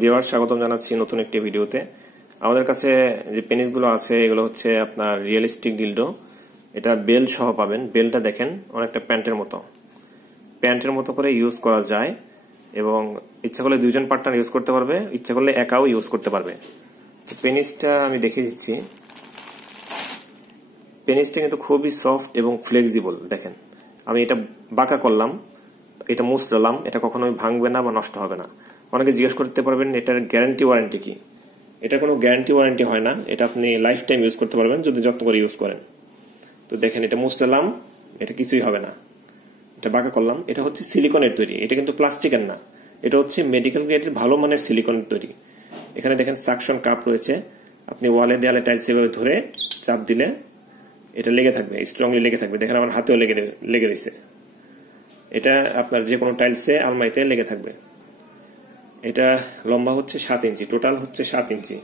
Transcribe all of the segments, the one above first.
Viewers, স্বাগতম জানাচ্ছি নতুন একটি ভিডিওতে। আমাদের কাছে যে পেনিসগুলো আছে এগুলো হচ্ছে আপনার রিয়েলিস্টিক ডিলডো। এটা বেল সহ পাবেন। বেলটা দেখেন অনেকটা প্যান্টের মতো করে ইউজ করা যায় এবং ইচ্ছা করলে দুইজন পার্টনার ইউজ করতে পারবে, ইচ্ছা করলে একাও ইউজ করতে পারবে। পেনিসটা আমি দেখিয়ে দিচ্ছি। পেনিসটা কিন্তু খুবই সফট এবং ফ্লেক্সিবল। দেখেন আমি এটা বাঁকা করলাম, এটা মুছলাম, এটা কখনোই ভাঙবে না বা নষ্ট হবে না। অনেকে জিজ্ঞেস করতে পারবেন এটার গ্যারান্টি ওয়ারেন্টি কি। এটা কোনো গ্যারান্টি ওয়ারেন্টি হয় না, এটা আপনি লাইফ টাইম ইউজ করতে পারবেন যদি যত্ন করে ইউজ করেন। তো দেখেন এটা মুছলাম, এটা কিছুই হবে না। এটা বাঁকা করলাম, এটা হচ্ছে সিলিকনের তৈরি, এটা কিন্তু প্লাস্টিকের না। এটা হচ্ছে মেডিকেল গ্রেডের ভালো মানের সিলিকনের তৈরি। এখানে দেখেন সাকশন কাপ রয়েছে, আপনি ওয়ালে দেয়ালে টাইলস এভাবে ধরে চাপ দিলে এটা লেগে থাকবে, স্ট্রংলি লেগে থাকবে। দেখেন আমার হাতেও লেগে রয়েছে। এটা আপনার যে কোনো টাইলসে আলমারিতে লেগে থাকবে। এটা লম্বা হচ্ছে 7 ইঞ্চি, টোটাল হচ্ছে 7 ইঞ্চি,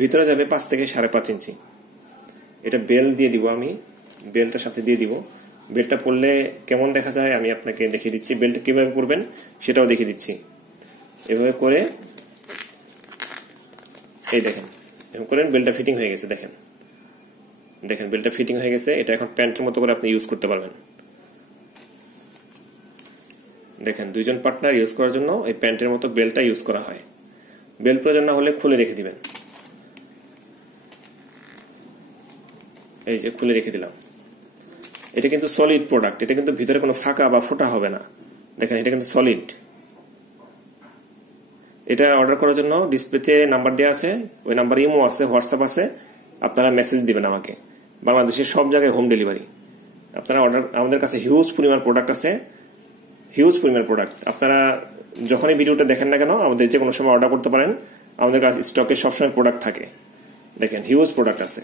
ভিতরে যাবে 5 থেকে 5.5 ইঞ্চি। এটা বেল দিয়ে দিব, আমি বেলটার সাথে দিয়ে দিব। বেলটা পরলে কেমন দেখা যায় আমি আপনাকে দেখিয়ে দিচ্ছি। বেলটা কিভাবে পরবেন সেটাও দেখিয়ে দিচ্ছি। এভাবে করে এই দেখেন, এভাবে করেন, বেলটা ফিটিং হয়ে গেছে। দেখেন দেখেন বেলটা ফিটিং হয়ে গেছে। এটা এখন প্যান্টের মতো করে আপনি ইউজ করতে পারবেন। দেখেন দুইজন পার্টনার ইউজ করার জন্য এই প্যান্টের মতো বেলটা ইউজ করা হয়। বেল প্রয়োজন না হলে খুলে রেখে দিবেন। এই যে খুলে রেখে দিলাম। এটা কিন্তু সলিড প্রোডাক্ট, এটা কিন্তু ভিতরে কোনো ফাঁকা বা ফোটা হবে না। দেখেন এটা কিন্তু সলিড। এটা অর্ডার করার জন্য ডিসপ্লেতে নাম্বার দেওয়া আছে, ওই নাম্বার ইমো আছে, হোয়াটসঅ্যাপ আছে। আপনারা মেসেজ দিবেন আমাকে। বাংলাদেশের সব জায়গায় হোম ডেলিভারি। আপনারা অর্ডার, আমাদের কাছে হিউজ পরিমাণ প্রোডাক্ট আছে, হিউজ পরিমাণ প্রোডাক্ট। আপনারা যখনই ভিডিওটা দেখেন না কেন আমাদের যে কোনো সময় অর্ডার করতে পারেন। আমাদের কাছে স্টকে সবসময় প্রোডাক্ট থাকে। দেখেন হিউজ প্রোডাক্ট আছে।